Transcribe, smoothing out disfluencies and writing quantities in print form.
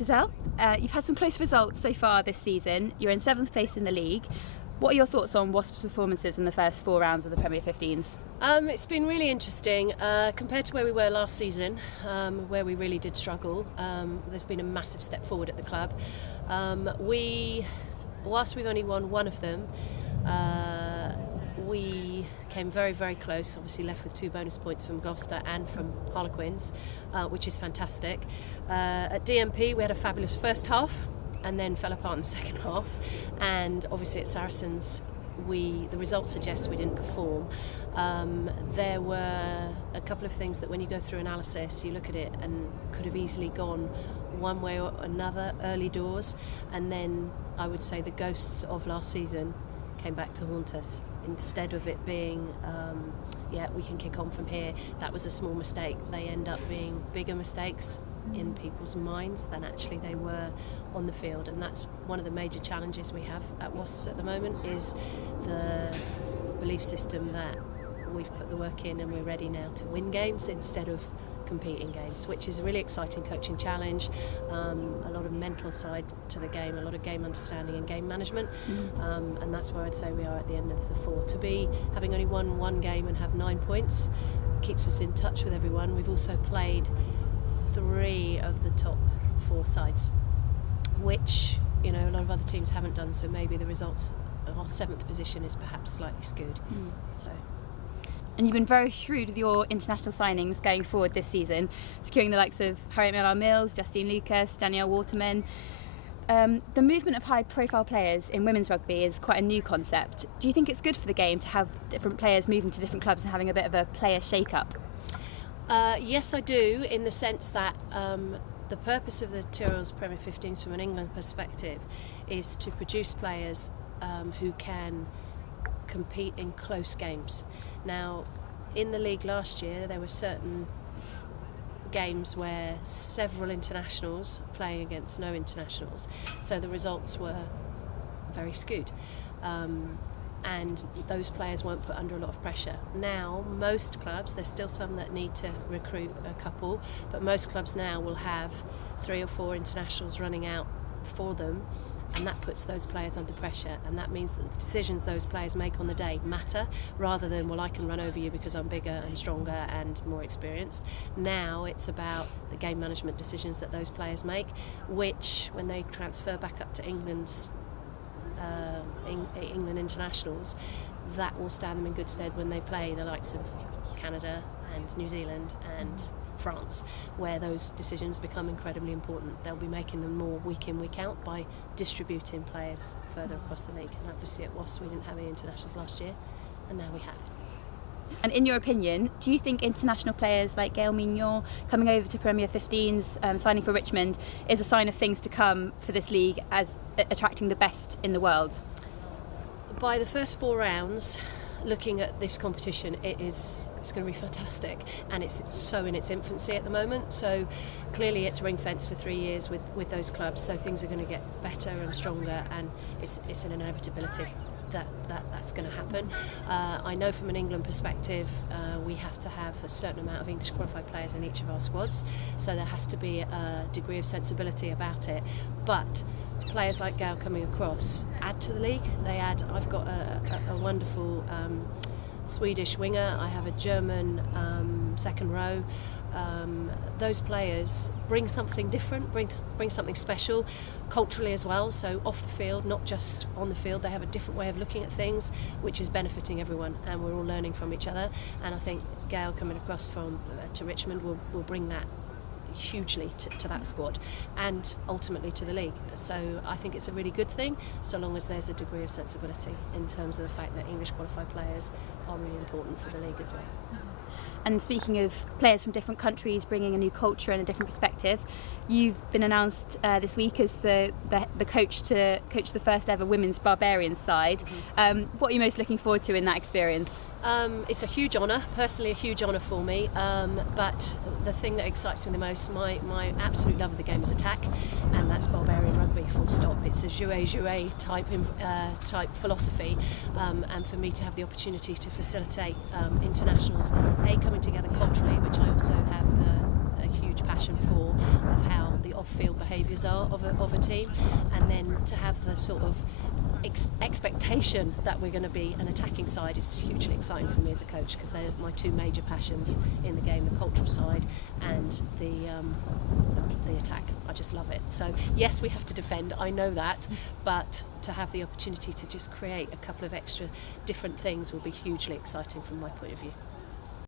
Giselle, you've had some close results so far this season. You're in 7th place in the league. What are your thoughts on Wasps' performances in the first 4 rounds of the Premier 15s? It's been really interesting compared to where we were last season, where we really did struggle. There's been a massive step forward at the club. Whilst we've only won one of them, we came very, very close, obviously left with 2 bonus points from Gloucester and from Harlequins, which is fantastic. At DMP we had a fabulous first half and then fell apart in the second half, and obviously at Saracens the results suggest we didn't perform. There were a couple of things that when you go through analysis you look at it and could have easily gone one way or another early doors, and then I would say the ghosts of last season came back to haunt us. Instead of it being we can kick on from here, that was a small mistake. They end up being bigger mistakes in people's minds than actually they were on the field, and that's one of the major challenges we have at Wasps at the moment, is the belief system that we've put the work in and we're ready now to win games instead of competing games, which is a really exciting coaching challenge. A lot of mental side to the game, a lot of game understanding and game management, and that's where I'd say we are at the end of the 4. To be having only won one game and have 9 points keeps us in touch with everyone. We've also played 3 of the top 4 sides, which a lot of other teams haven't done, so maybe the results of our 7th position is perhaps slightly skewed. And you've been very shrewd with your international signings going forward this season, securing the likes of Harriet Millar-Mills, Justine Lucas, Danielle Waterman. The movement of high-profile players in women's rugby is quite a new concept. Do you think it's good for the game to have different players moving to different clubs and having a bit of a player shake-up? Yes, I do, in the sense that the purpose of the Tyrrell's Premier 15s from an England perspective is to produce players who can compete in close games. Now, in the league last year there were certain games where several internationals playing against no internationals, so the results were very skewed, and those players weren't put under a lot of pressure. Now most clubs, there's still some that need to recruit a couple, but most clubs now will have 3 or 4 internationals running out for them, and that puts those players under pressure, and that means that the decisions those players make on the day matter, rather than, well, I can run over you because I'm bigger and stronger and more experienced. Now it's about the game management decisions that those players make, which when they transfer back up to England internationals, that will stand them in good stead when they play the likes of Canada and New Zealand and France, where those decisions become incredibly important. They'll be making them more week in, week out by distributing players further across the league. And obviously at Wasps we didn't have any internationals last year, and now we have. And in your opinion, do you think international players like Gail Mignon coming over to Premier 15s, signing for Richmond, is a sign of things to come for this league as attracting the best in the world? By the first 4 rounds, looking at this competition, it's going to be fantastic, and it's so in its infancy at the moment, so clearly it's ring fenced for 3 years with those clubs, so things are going to get better and stronger, and it's an inevitability that's going to happen. I know from an England perspective we have to have a certain amount of English qualified players in each of our squads, so there has to be a degree of sensibility about it, but players like Gail coming across add to the league. They add. I've got a wonderful Swedish winger, I have a German second row. Those players bring something different, bring something special culturally as well, so off the field, not just on the field. They have a different way of looking at things, which is benefiting everyone, and we're all learning from each other, and I think Gail coming across to Richmond will bring that hugely to that squad and ultimately to the league. So I think it's a really good thing, so long as there's a degree of sensibility in terms of the fact that English qualified players are really important for the league as well. And speaking of players from different countries bringing a new culture and a different perspective, you've been announced this week as the coach to coach the first ever women's Barbarians side. What are you most looking forward to in that experience? It's a huge honour, personally a huge honour for me, but the thing that excites me the most, my absolute love of the game is attack, and that's Barbarian rugby, full stop. It's a jouet type philosophy, and for me to have the opportunity to facilitate internationals, coming together culturally, which I also have a a huge passion for, of how the off-field behaviours are of a team, and then to have the sort of expectation that we're going to be an attacking side is hugely exciting for me as a coach, because they're my two major passions in the game, the cultural side and the attack. I just love it. So yes, we have to defend, I know that, but to have the opportunity to just create a couple of extra different things will be hugely exciting from my point of view.